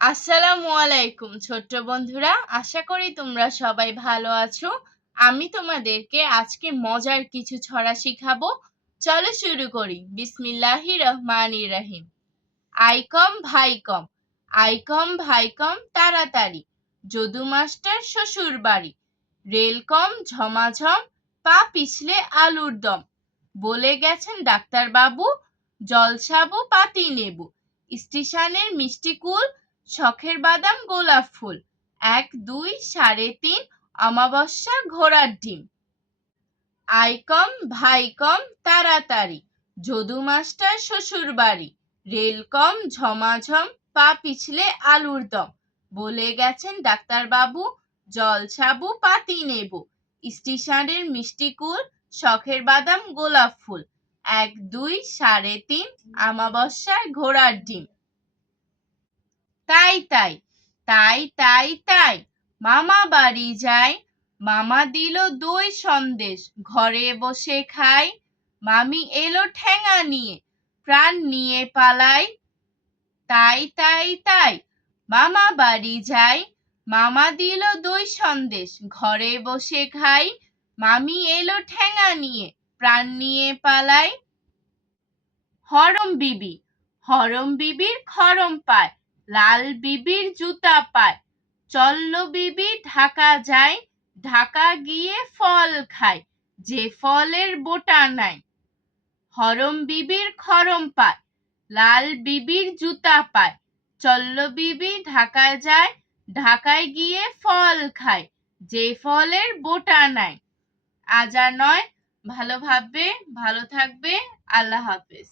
আসসালামু আলাইকুম ছোট্ট বন্ধুরা, আশা করি তোমরা সবাই ভালো আছো। আমি তোমাদেরকে আজকে মজার কিছু ছড়া শিখাবো। চলো শুরু করি। বিসমিল্লাহির রহমানির রহিম। আই কম ভাই কম, আই কম ভাই কম তাড়াতাড়ি, যদু মাস্টার শ্বশুর বাড়ি, রেল কম ঝমাঝম, পা পিছলে আলুর দম, বলে গেছেন ডাক্তার বাবু, জলসাবু পাতি নেবু, স্টেশনের মিষ্টি কুল, শখের বাদাম গোলাপ ফুল, 1 2 3.5 অমাবস্যা ঘোড়ার ডিম। আই কম ভাই কম তাড়াতাড়ি, যদু মাস্টার শ্বশুর বাড়ি, রেল কম ঝমাঝম, পা পিছলে আলুর দম, বলে গেছেন ডাক্তার বাবু, জল সাবু পাতি নেবু, স্টেশনের মিষ্টি কুল, শখের বাদাম গোলাপ ফুল, 1 2 3.5 অমাবস্যার ঘোড়ার ডিম। তাই তাই তাই তাই তাই মামা বাড়ি যাই, মামা দিল দই সন্দেশ, ঘরে বসে খাই, মামি এলো ঠ্যাঙা নিয়ে, প্রাণ নিয়ে পালাই। তাই তাই তাই মামা বাড়ি যাই, মামা দিল দই সন্দেশ, ঘরে বসে খাই, মামি এলো ঠ্যাঙা নিয়ে, প্রাণ নিয়ে পালাই। হরম বিবির খরম পায়, লাল বিবির জুতা পায়, চল্ল বিবি ঢাকা যায়, ঢাকা গিয়ে ফল খায়, যে ফলের বোটা নাই। হরম বিবির খরম পায়, লাল বিবির জুতা পায়, চল্ল বিবি ঢাকা যায়, ঢাকায় গিয়ে ফল খায়, যে ফলের বোটা নাই। আজ আর নয়, ভালো ভাববে, ভালো থাকবে। আল্লাহ হাফেজ।